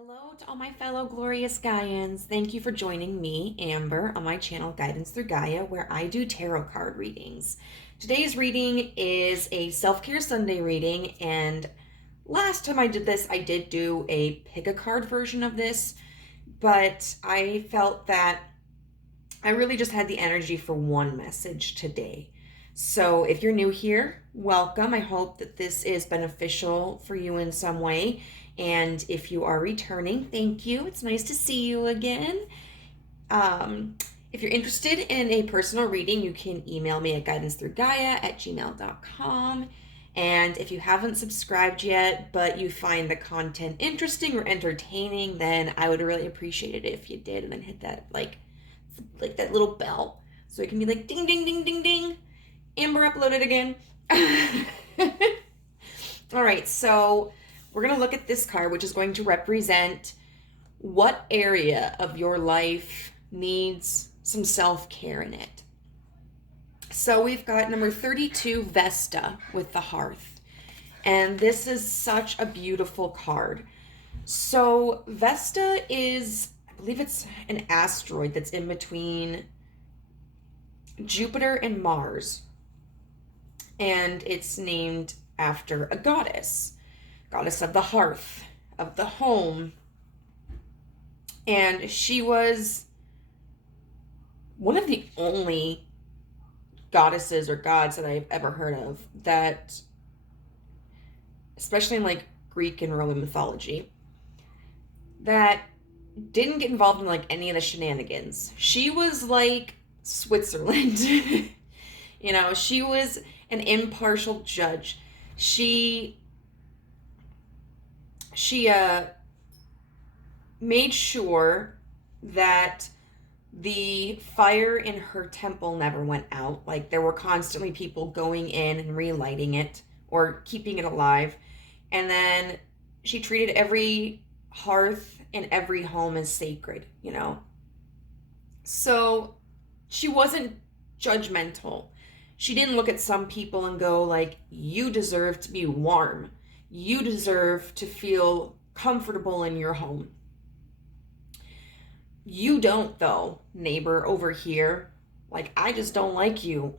Hello to all my fellow glorious Gaians. Thank you for joining me, Amber, on my channel Guidance Through Gaia, where I do tarot card readings. Today's reading is a self-care Sunday reading, and last time I did this, I did do a pick a card version of this, but I felt that I really just had the energy for one message today. So if you're new here, welcome. I hope that this is beneficial for you in some way. And if you are returning, thank you. It's nice to see you again. If you're interested in a personal reading, you can email me at guidancethroughgaia@gmail.com. And if you haven't subscribed yet, but you find the content interesting or entertaining, then I would really appreciate it if you did, and then hit that like that little bell so it can be like ding ding ding ding ding. Amber uploaded again. All right, so we're going to look at this card, which is going to represent what area of your life needs some self-care in it. So we've got number 32, Vesta, with the Hearth. And this is such a beautiful card. So Vesta is, I believe it's an asteroid that's in between Jupiter and Mars. And it's named after a goddess of the hearth, of the home. And she was one of the only goddesses or gods that I've ever heard of that, especially in like Greek and Roman mythology, that didn't get involved in like any of the shenanigans. She was like Switzerland. You know, she was an impartial judge. She made sure that the fire in her temple never went out. Like, there were constantly people going in and relighting it or keeping it alive. And then she treated every hearth in every home as sacred, you know? So she wasn't judgmental. She didn't look at some people and go like, you deserve to be warm. You deserve to feel comfortable in your home. You don't, though, neighbor over here. Like, I just don't like you.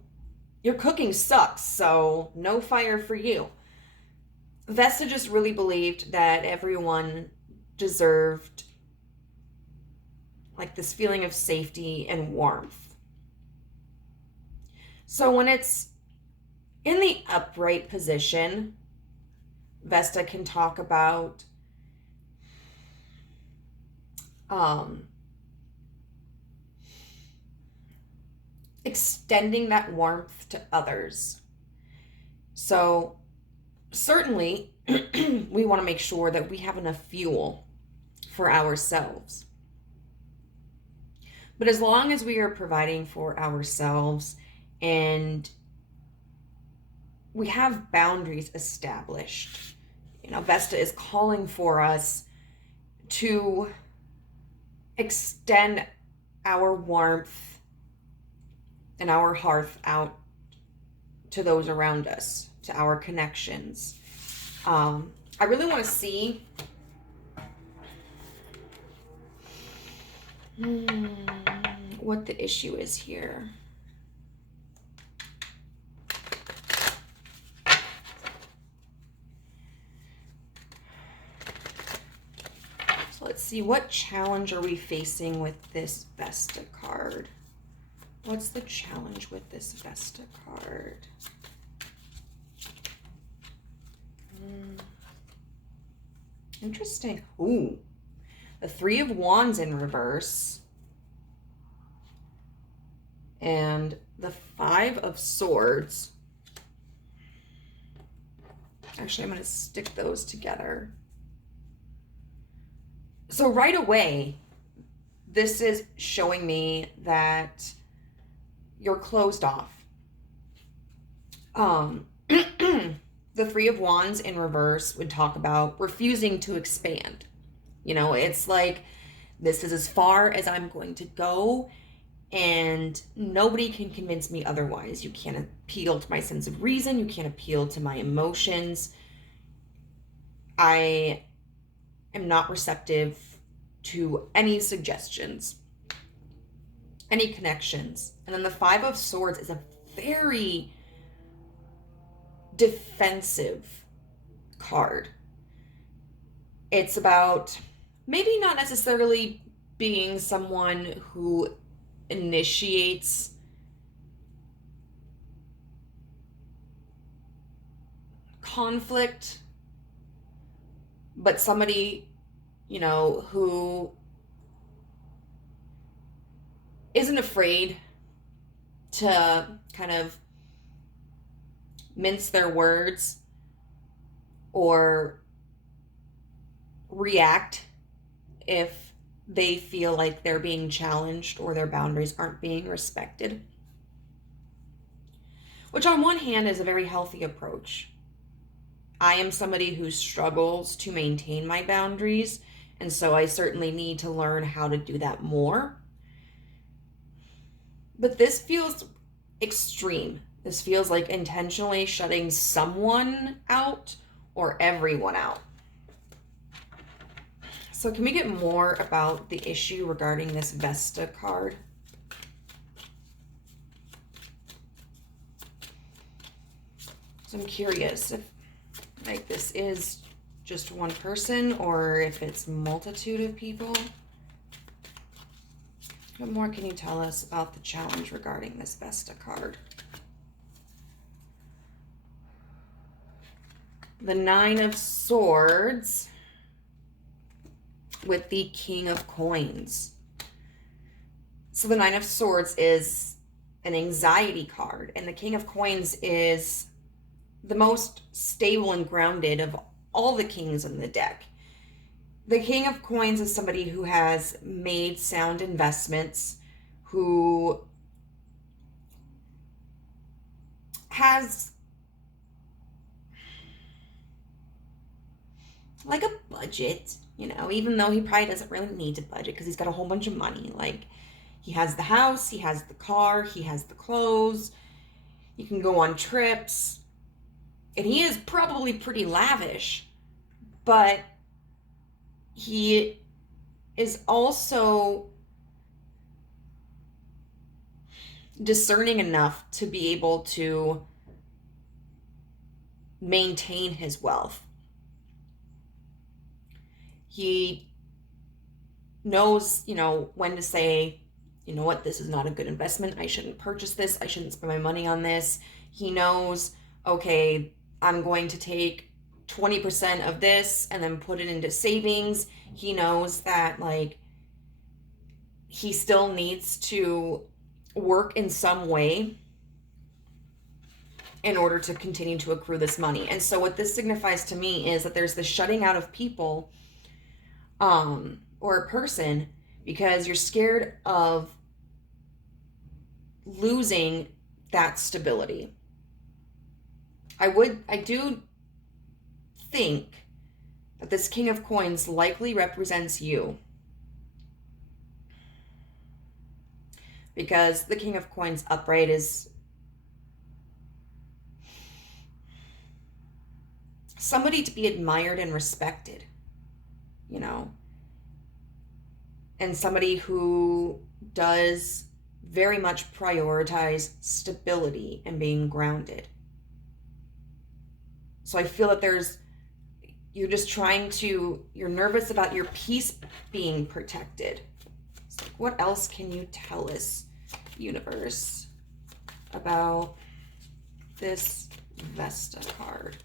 Your cooking sucks, so no fire for you. Vesta just really believed that everyone deserved like this feeling of safety and warmth. So when it's in the upright position, Vesta can talk about extending that warmth to others. So certainly we want to make sure that we have enough fuel for ourselves. But as long as we are providing for ourselves and we have boundaries established, you know, Vesta is calling for us to extend our warmth and our hearth out to those around us, to our connections. I really want to see what the issue is here. So let's see, what challenge are we facing with this Vesta card? What's the challenge with this Vesta card? Interesting. Ooh, the Three of Wands in reverse. And the Five of Swords. Actually, I'm going to stick those together. So right away, this is showing me that you're closed off. The Three of Wands in reverse would talk about refusing to expand. You know, it's like, this is as far as I'm going to go, and nobody can convince me otherwise. You can't appeal to my sense of reason. You can't appeal to my emotions. I am not receptive to any suggestions, any connections. And then the Five of Swords is a very defensive card. It's about maybe not necessarily being someone who initiates conflict, but somebody, who isn't afraid to kind of mince their words or react if they feel like they're being challenged or their boundaries aren't being respected. Which on one hand is a very healthy approach. I am somebody who struggles to maintain my boundaries, and so I certainly need to learn how to do that more. But this feels extreme. This feels like intentionally shutting someone out or everyone out. So can we get more about the issue regarding this Vesta card? So I'm curious if this is just one person or if it's a multitude of people. What more can you tell us about the challenge regarding this Vesta card? The Nine of Swords with the King of Coins. So the Nine of Swords is an anxiety card, and the King of Coins is the most stable and grounded of all the kings in the deck. The King of Coins is somebody who has made sound investments, who has like a budget, even though he probably doesn't really need to budget because he's got a whole bunch of money. Like, he has the house, he has the car, he has the clothes, he can go on trips, and he is probably pretty lavish, but he is also discerning enough to be able to maintain his wealth. He knows, when to say, you know what, this is not a good investment. I shouldn't purchase this. I shouldn't spend my money on this. He knows, okay, I'm going to take 20% of this and then put it into savings. He knows that, he still needs to work in some way in order to continue to accrue this money. And so what this signifies to me is that there's the shutting out of people or a person because you're scared of losing that stability. I do think that this King of Coins likely represents you, because the King of Coins upright is somebody to be admired and respected, and somebody who does very much prioritize stability and being grounded. So I feel that you're nervous about your peace being protected. So what else can you tell us, universe, about this Vesta card?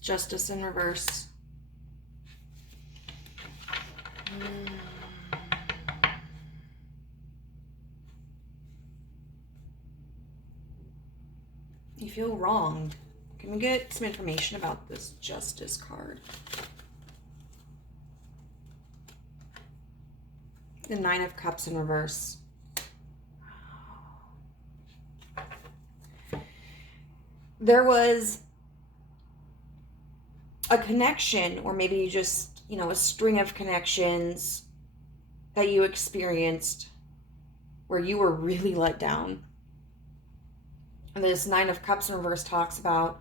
Justice in reverse. You feel wronged. Can we get some information about this Justice card? The Nine of Cups in reverse. There was a connection, or maybe just, a string of connections that you experienced where you were really let down. This Nine of Cups in reverse talks about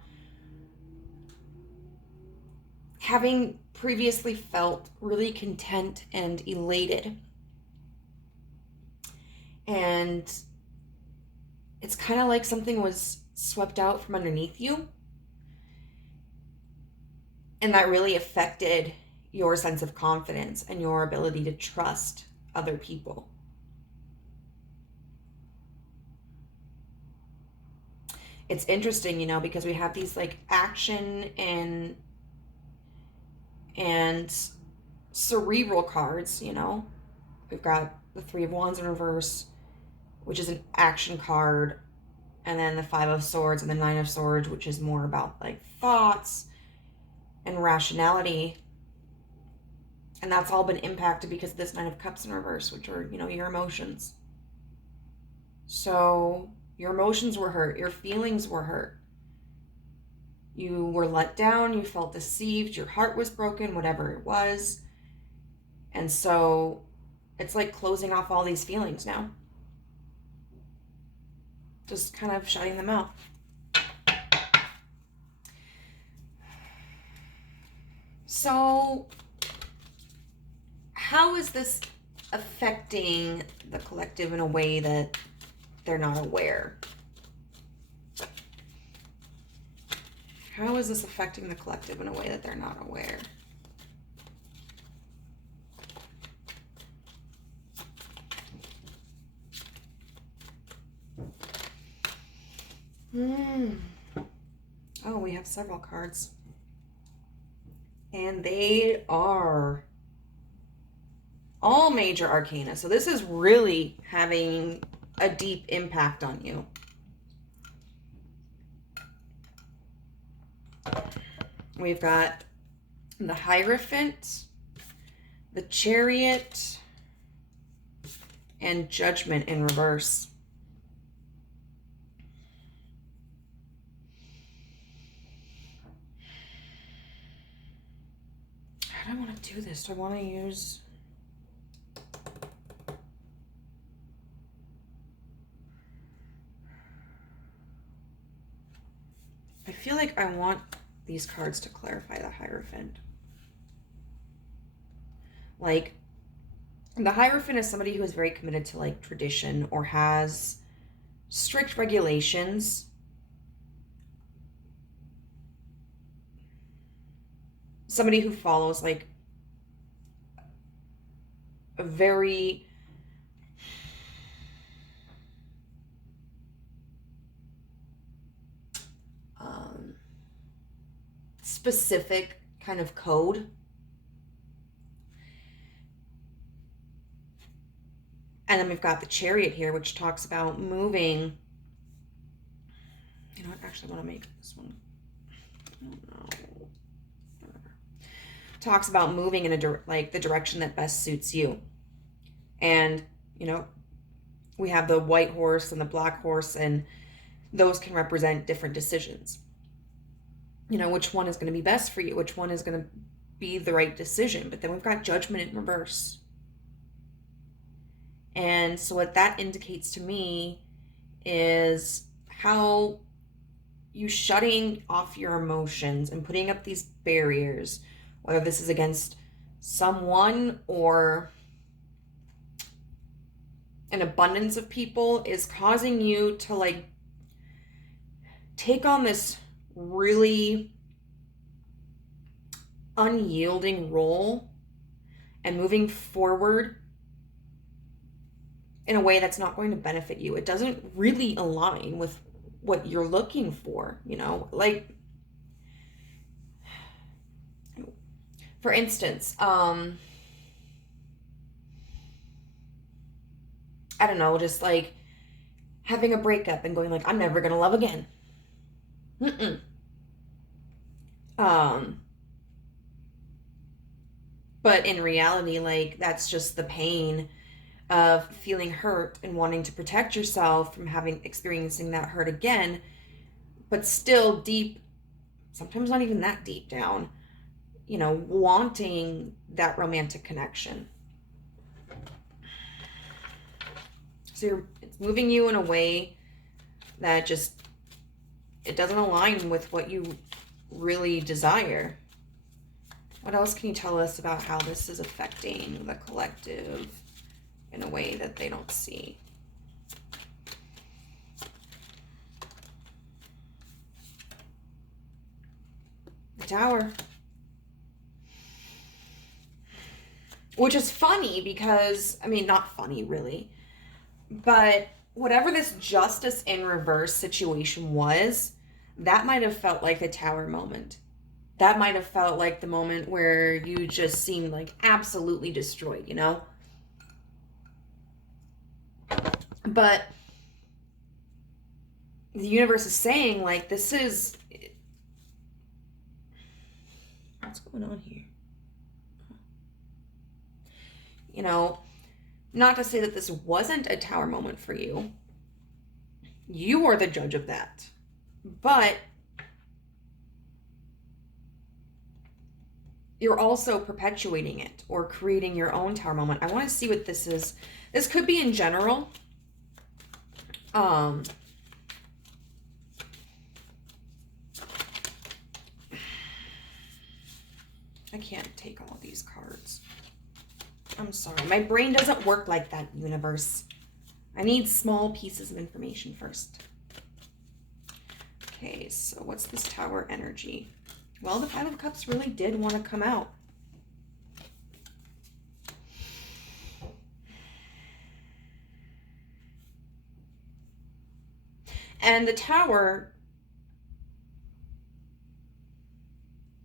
having previously felt really content and elated. And it's kind of like something was swept out from underneath you. And that really affected your sense of confidence and your ability to trust other people. It's interesting, because we have these like action and cerebral cards, We've got the Three of Wands in reverse, which is an action card, and then the Five of Swords and the Nine of Swords, which is more about like thoughts and rationality. And that's all been impacted because of this Nine of Cups in reverse, which are, your emotions. So your emotions were hurt. Your feelings were hurt. You were let down. You felt deceived. Your heart was broken, whatever it was. And so it's like closing off all these feelings now. Just kind of shutting them out. So how is this affecting the collective in a way that they're not aware? How is this affecting the collective in a way that they're not aware? Oh, we have several cards. And they are all major arcana. So this is really having a deep impact on you. We've got the Hierophant, the Chariot, and Judgment in reverse. How do I want to do this? Do I want to use... I feel like I want these cards to clarify the Hierophant. Like, the Hierophant is somebody who is very committed to like tradition or has strict regulations. Somebody who follows like a very specific kind of code. And then we've got the Chariot here, which talks about moving. You know what? Actually, I want to make this one. I don't know. Whatever. Talks about moving in the direction that best suits you. And, we have the white horse and the black horse, and those can represent different decisions. Which one is going to be best for you? Which one is going to be the right decision? But then we've got Judgment in reverse. And so what that indicates to me is how you shutting off your emotions and putting up these barriers, whether this is against someone or an abundance of people, is causing you to like take on this really unyielding role and moving forward in a way that's not going to benefit you. It doesn't really align with what you're looking for, like, for instance, I don't know, just like having a breakup and going like, I'm never gonna love again. But in reality, like, that's just the pain of feeling hurt and wanting to protect yourself from experiencing that hurt again, but still deep, sometimes not even that deep down, wanting that romantic connection. So it's moving you in a way that just it doesn't align with what you really desire. What else can you tell us about how this is affecting the collective in a way that they don't see? The Tower. Which is funny because, I mean, not funny really, but whatever this justice in reverse situation was, that might have felt like the Tower moment. That might have felt like the moment where you just seemed like absolutely destroyed, you know? But the universe is saying, like, this is... What's going on here? You know, not to say that this wasn't a Tower moment for you. You are the judge of that. But you're also perpetuating it or creating your own Tower moment. I want to see what this is. This could be in general. I can't take all of these cards. I'm sorry. My brain doesn't work like that, universe. I need small pieces of information first. Okay, so what's this Tower energy? Well, the Five of Cups really did want to come out. And the Tower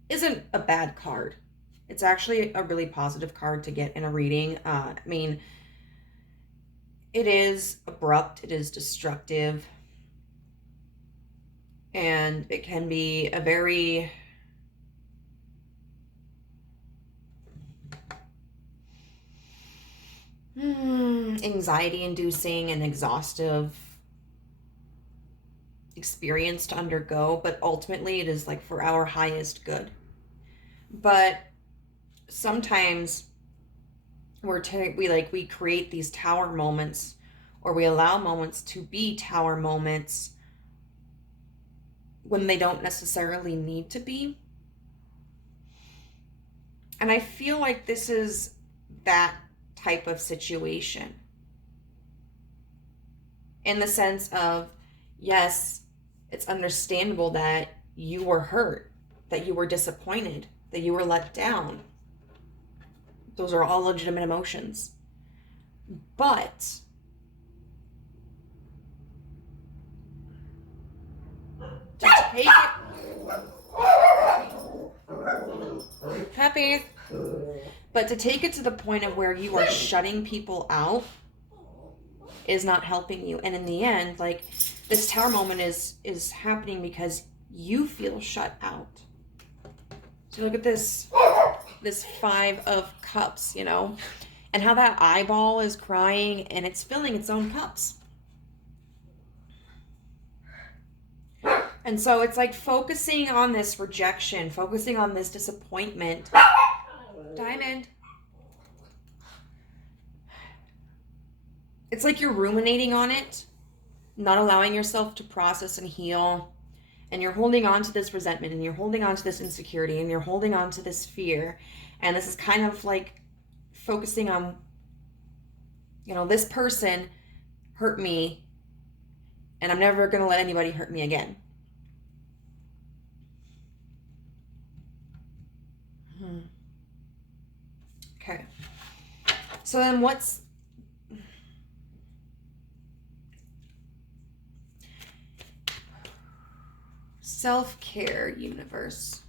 isn't a bad card. It's actually a really positive card to get in a reading. I mean, it is abrupt, it is destructive, and it can be a very anxiety-inducing and exhaustive experience to undergo, but ultimately it is like for our highest good. But sometimes we create these Tower moments, or we allow moments to be Tower moments when they don't necessarily need to be. And I feel like this is that type of situation, in the sense of, yes, it's understandable that you were hurt, that you were disappointed, that you were let down. Those are all legitimate emotions. But to take it... Happy. But to take it to the point of where you are shutting people out is not helping you. And in the end, like, this Tower moment is happening because you feel shut out. So look at this Five of Cups, you know, and how that eyeball is crying and it's filling its own cups. And so it's like focusing on this rejection, focusing on this disappointment. Diamond. It's like you're ruminating on it, not allowing yourself to process and heal. And you're holding on to this resentment, and you're holding on to this insecurity, and you're holding on to this fear. And this is kind of like focusing on, you know, this person hurt me, and I'm never going to let anybody hurt me again. Okay. So then what's... Self-care, universe.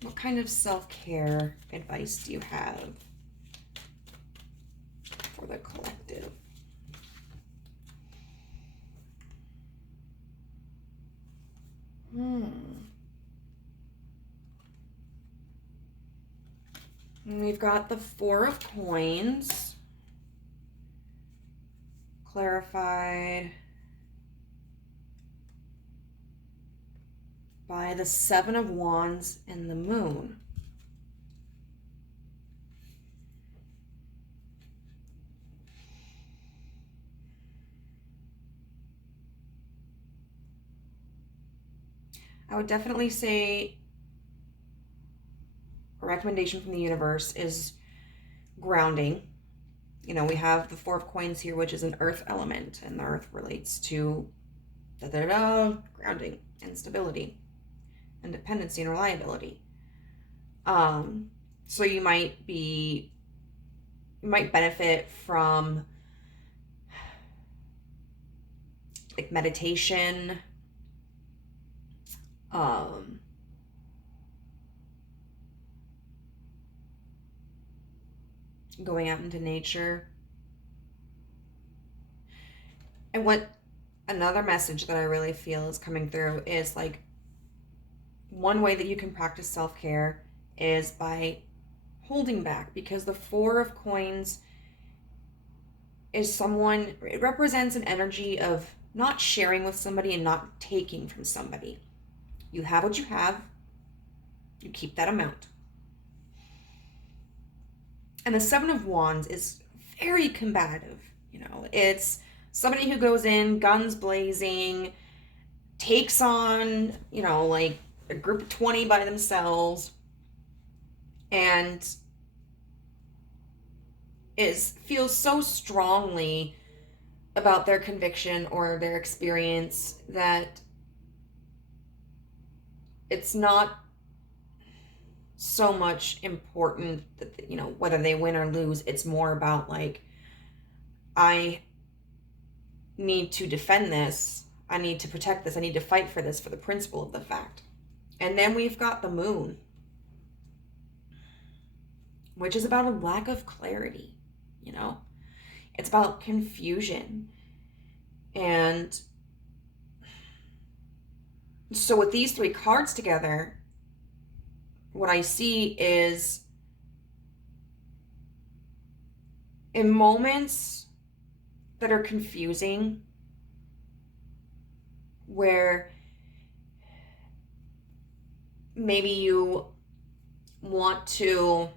What kind of self-care advice do you have for the collective? And we've got the Four of Coins. Clarified by the Seven of Wands and the Moon. I would definitely say a recommendation from the universe is grounding. You know, we have the Four of Coins here, which is an earth element, and the earth relates to grounding and stability and dependency and reliability. So you might benefit from like meditation, going out into nature. And what another message that I really feel is coming through is like, one way that you can practice self-care is by holding back, because the Four of Coins is it represents an energy of not sharing with somebody and not taking from somebody. You have what you have, you keep that amount. And the Seven of Wands is very combative. You know, it's somebody who goes in guns blazing, takes on, you know, like a group of 20 by themselves, and feels so strongly about their conviction or their experience that it's not so much important that, you know, whether they win or lose. It's more about like, I need to defend this, I need to protect this, I need to fight for this, for the principle of the fact. And then we've got the Moon, which is about a lack of clarity. You know, it's about confusion. And so with these three cards together, what I see is, in moments that are confusing, where maybe you want to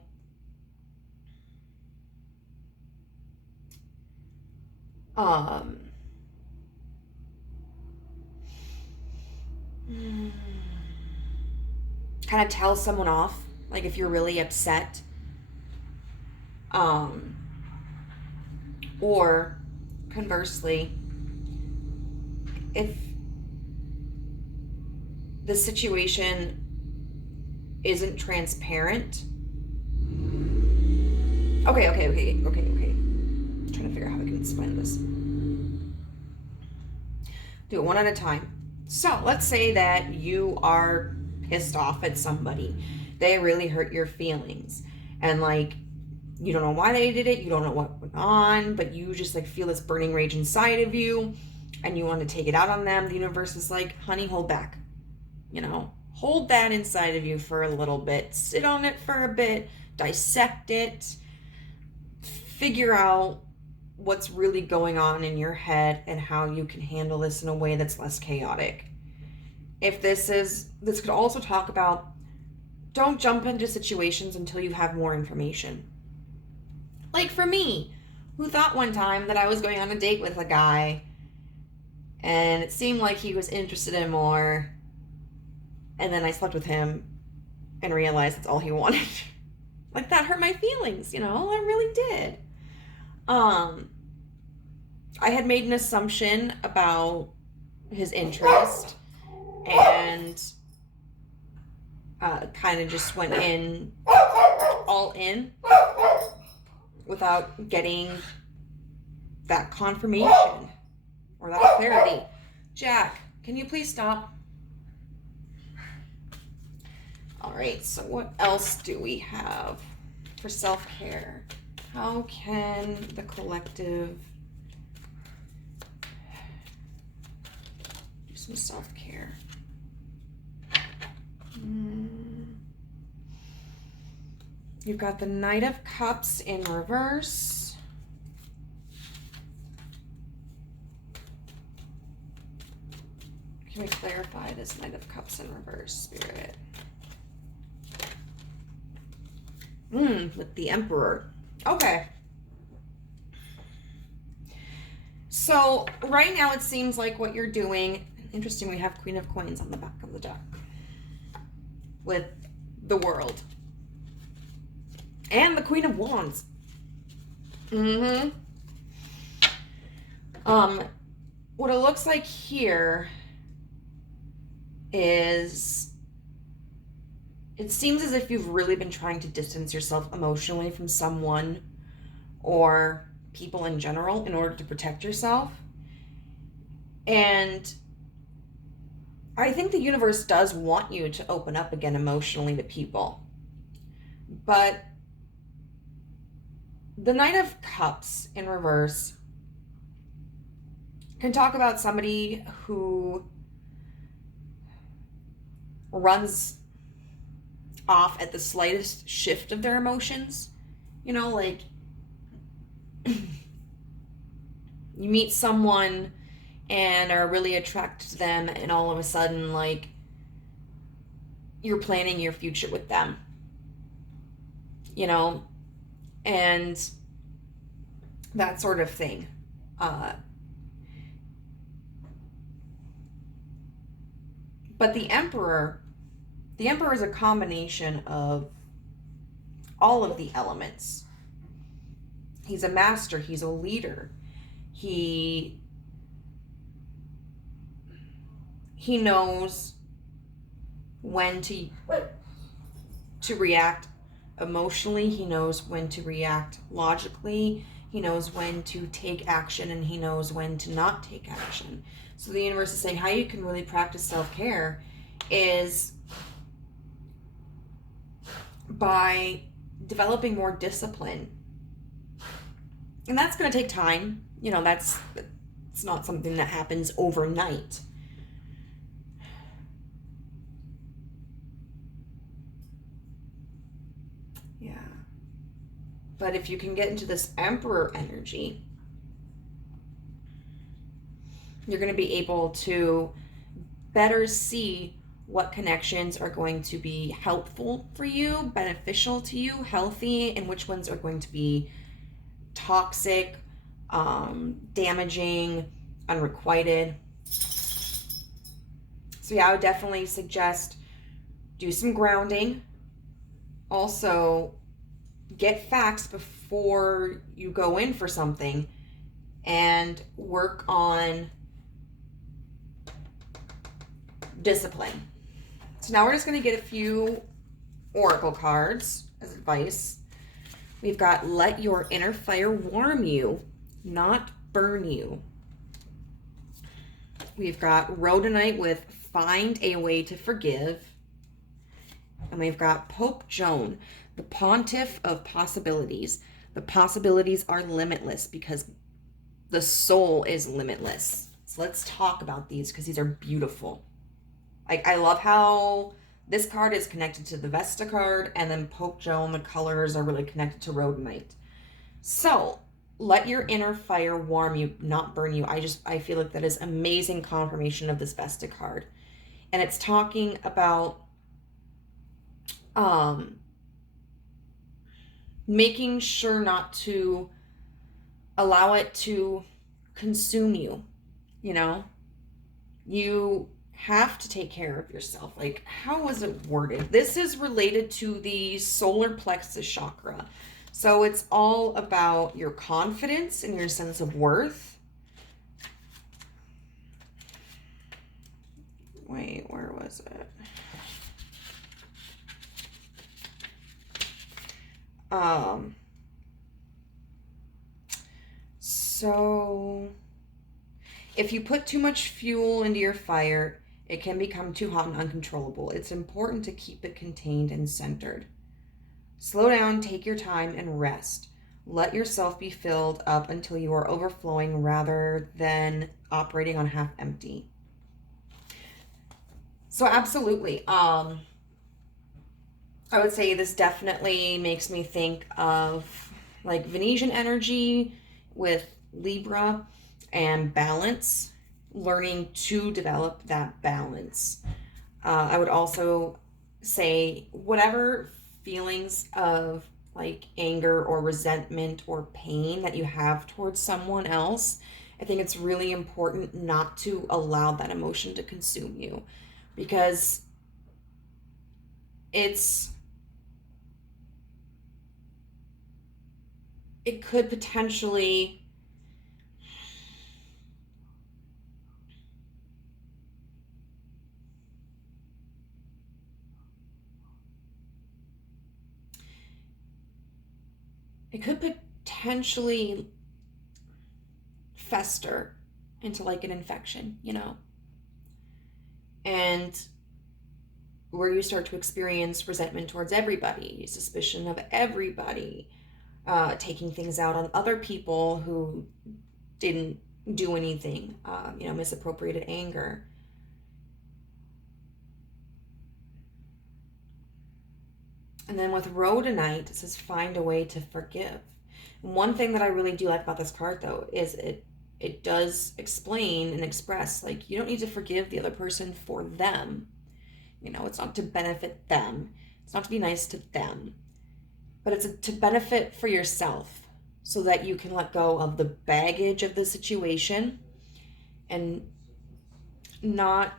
kind of tell someone off, like if you're really upset, or conversely, if the situation isn't transparent. Okay. I'm trying to figure out how I can explain this. Do it one at a time. So let's say that you are pissed off at somebody. They really hurt your feelings. And like, you don't know why they did it. You don't know what went on, but you just like feel this burning rage inside of you and you want to take it out on them. The universe is like, honey, hold back. You know, hold that inside of you for a little bit. Sit on it for a bit. Dissect it. Figure out what's really going on in your head and how you can handle this in a way that's less chaotic. If this could also talk about, don't jump into situations until you have more information. Like for me, who thought one time that I was going on a date with a guy and it seemed like he was interested in more, and then I slept with him and realized that's all he wanted. Like that hurt my feelings, you know, I really did. I had made an assumption about his interest and kind of just went in all in without getting that confirmation or that clarity. Jack, can you please stop? All right, so what else do we have for self-care? How can the collective do some self-care? You've got the Knight of Cups in reverse. Can we clarify this Knight of Cups in reverse, Spirit? With the Emperor. Okay. So right now it seems like what you're doing, Interesting, we have Queen of Coins on the back of the deck with the World. And the Queen of Wands. What it looks like here is, it seems as if you've really been trying to distance yourself emotionally from someone or people in general in order to protect yourself. And I think the universe does want you to open up again emotionally to people. But the Knight of Cups in reverse can talk about somebody who runs off at the slightest shift of their emotions. You know, like you meet someone and are really attracted to them, and all of a sudden, like, you're planning your future with them, you know, and that sort of thing. But the Emperor is a combination of all of the elements. He's a master, he's a leader. He knows when to react emotionally. He knows when to react logically. He knows when to take action, and he knows when to not take action. So the universe is saying how you can really practice self-care is by developing more discipline. And that's going to take time. You know, it's not something that happens overnight. Yeah. But if you can get into this Emperor energy, you're going to be able to better see what connections are going to be helpful for you, beneficial to you, healthy, and which ones are going to be toxic, damaging, unrequited. So yeah, I would definitely suggest do some grounding. Also, get facts before you go in for something, and work on discipline. So now we're just going to get a few oracle cards as advice. We've got let your inner fire warm you, not burn you. We've got Rhodonite with find a way to forgive. And we've got Pope Joan, the pontiff of possibilities. The possibilities are limitless because the soul is limitless. So let's talk about these because these are beautiful. I love how this card is connected to the Vesta card, and then Pope Joan, the colors are really connected to Rhodonite. So let your inner fire warm you, not burn you. I feel like that is amazing confirmation of this Vesta card. And it's talking about making sure not to allow it to consume you. You know, you have to take care of yourself. Like, how was it worded? This is related to the solar plexus chakra. So it's all about your confidence and your sense of worth. Wait, where was it? So if you put too much fuel into your fire, it can become too hot and uncontrollable. It's important to keep it contained and centered. Slow down, take your time, and rest. Let yourself be filled up until you are overflowing rather than operating on half empty. So absolutely. I would say this definitely makes me think of like Venetian energy with Libra and balance, learning to develop that balance. I would also say whatever feelings of like anger or resentment or pain that you have towards someone else, I think it's really important not to allow that emotion to consume you, because it could potentially fester into like an infection, and where you start to experience resentment towards everybody, suspicion of everybody, taking things out on other people who didn't do anything, misappropriated anger. And then with Rhodonite, it says find a way to forgive. And one thing that I really do like about this card, though, is it does explain and express, like, you don't need to forgive the other person for them. It's not to benefit them. It's not to be nice to them. But it's to benefit for yourself, so that you can let go of the baggage of the situation and not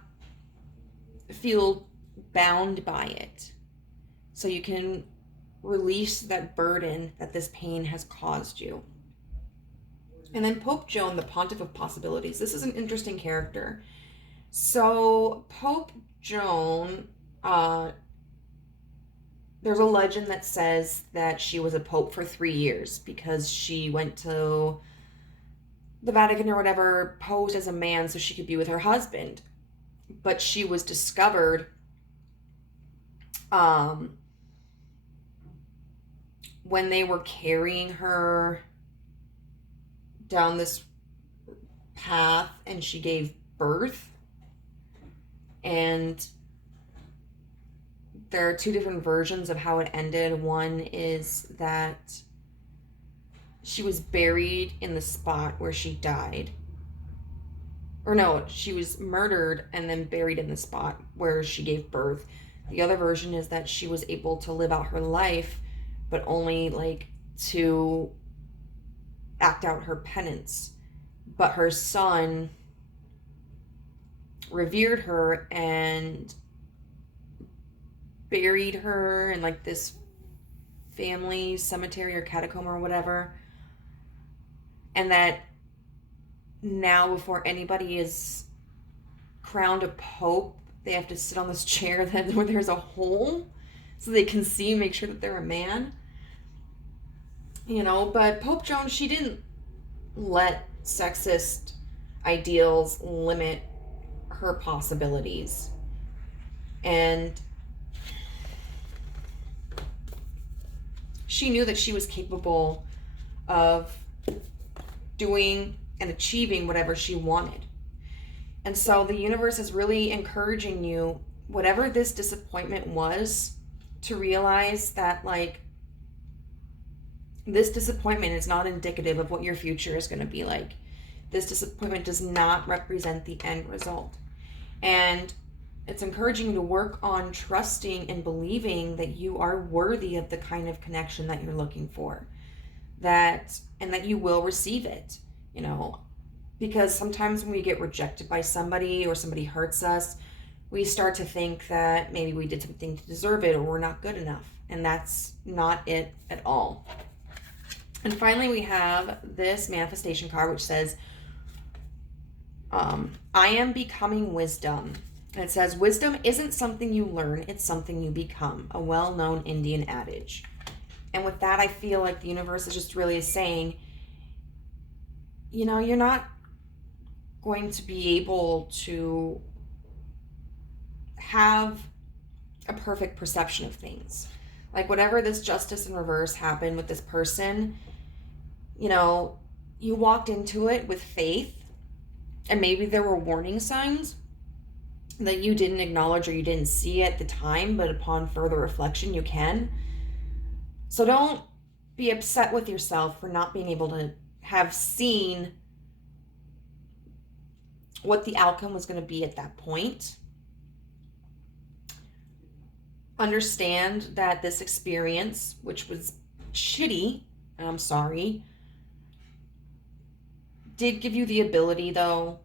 feel bound by it. So you can release that burden that this pain has caused you. And then Pope Joan, the Pontiff of Possibilities. This is an interesting character. So Pope Joan, there's a legend that says that she was a pope for 3 years because she went to the Vatican or whatever, posed as a man so she could be with her husband. But she was discovered when they were carrying her down this path and she gave birth. And there are 2 different versions of how it ended. One is that she was buried in the spot where she died. Or no, she was murdered and then buried in the spot where she gave birth. The other version is that she was able to live out her life, but only like to act out her penance. But her son revered her and buried her in like this family cemetery or catacomb or whatever. And that now, before anybody is crowned a pope, they have to sit on this chair where there's a hole so they can see, make sure that they're a man. But Pope Joan, she didn't let sexist ideals limit her possibilities. And she knew that she was capable of doing and achieving whatever she wanted. And so the universe is really encouraging you, whatever this disappointment was, to realize that, like, this disappointment is not indicative of what your future is going to be like. This disappointment does not represent the end result. And it's encouraging you to work on trusting and believing that you are worthy of the kind of connection that you're looking for. And that you will receive it, because sometimes when we get rejected by somebody or somebody hurts us, we start to think that maybe we did something to deserve it or we're not good enough. And that's not it at all. And finally, we have this manifestation card, which says, I am becoming wisdom. And it says, wisdom isn't something you learn, it's something you become. A well-known Indian adage. And with that, I feel like the universe is just really saying, you're not going to be able to have a perfect perception of things. Like, whatever this justice in reverse happened with this person, you walked into it with faith, and maybe there were warning signs that you didn't acknowledge or you didn't see at the time, but upon further reflection, you can. So don't be upset with yourself for not being able to have seen what the outcome was going to be at that point. Understand that this experience, which was shitty, and I'm sorry, did give you the ability, though,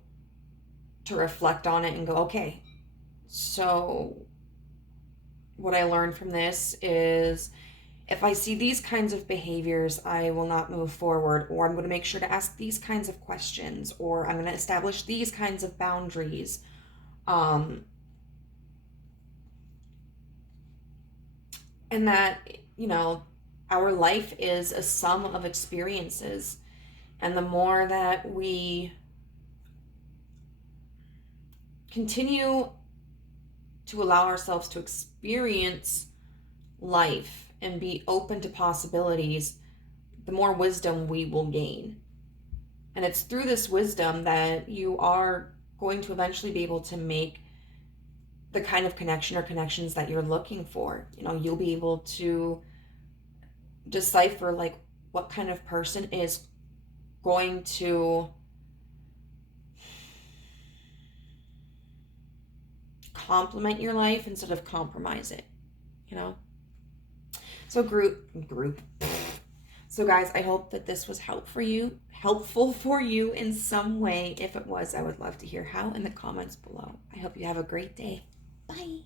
to reflect on it and go, okay, so what I learned from this is if I see these kinds of behaviors, I will not move forward, or I'm going to make sure to ask these kinds of questions, or I'm going to establish these kinds of boundaries. And that, you know, our life is a sum of experiences. And the more that we continue to allow ourselves to experience life and be open to possibilities, the more wisdom we will gain. And it's through this wisdom that you are going to eventually be able to make the kind of connection or connections that you're looking for. You know, you'll be able to decipher like what kind of person is going to complement your life instead of compromise it, you know? So group. So guys, I hope that this was helpful for you in some way. If it was, I would love to hear how in the comments below. I hope you have a great day. Bye.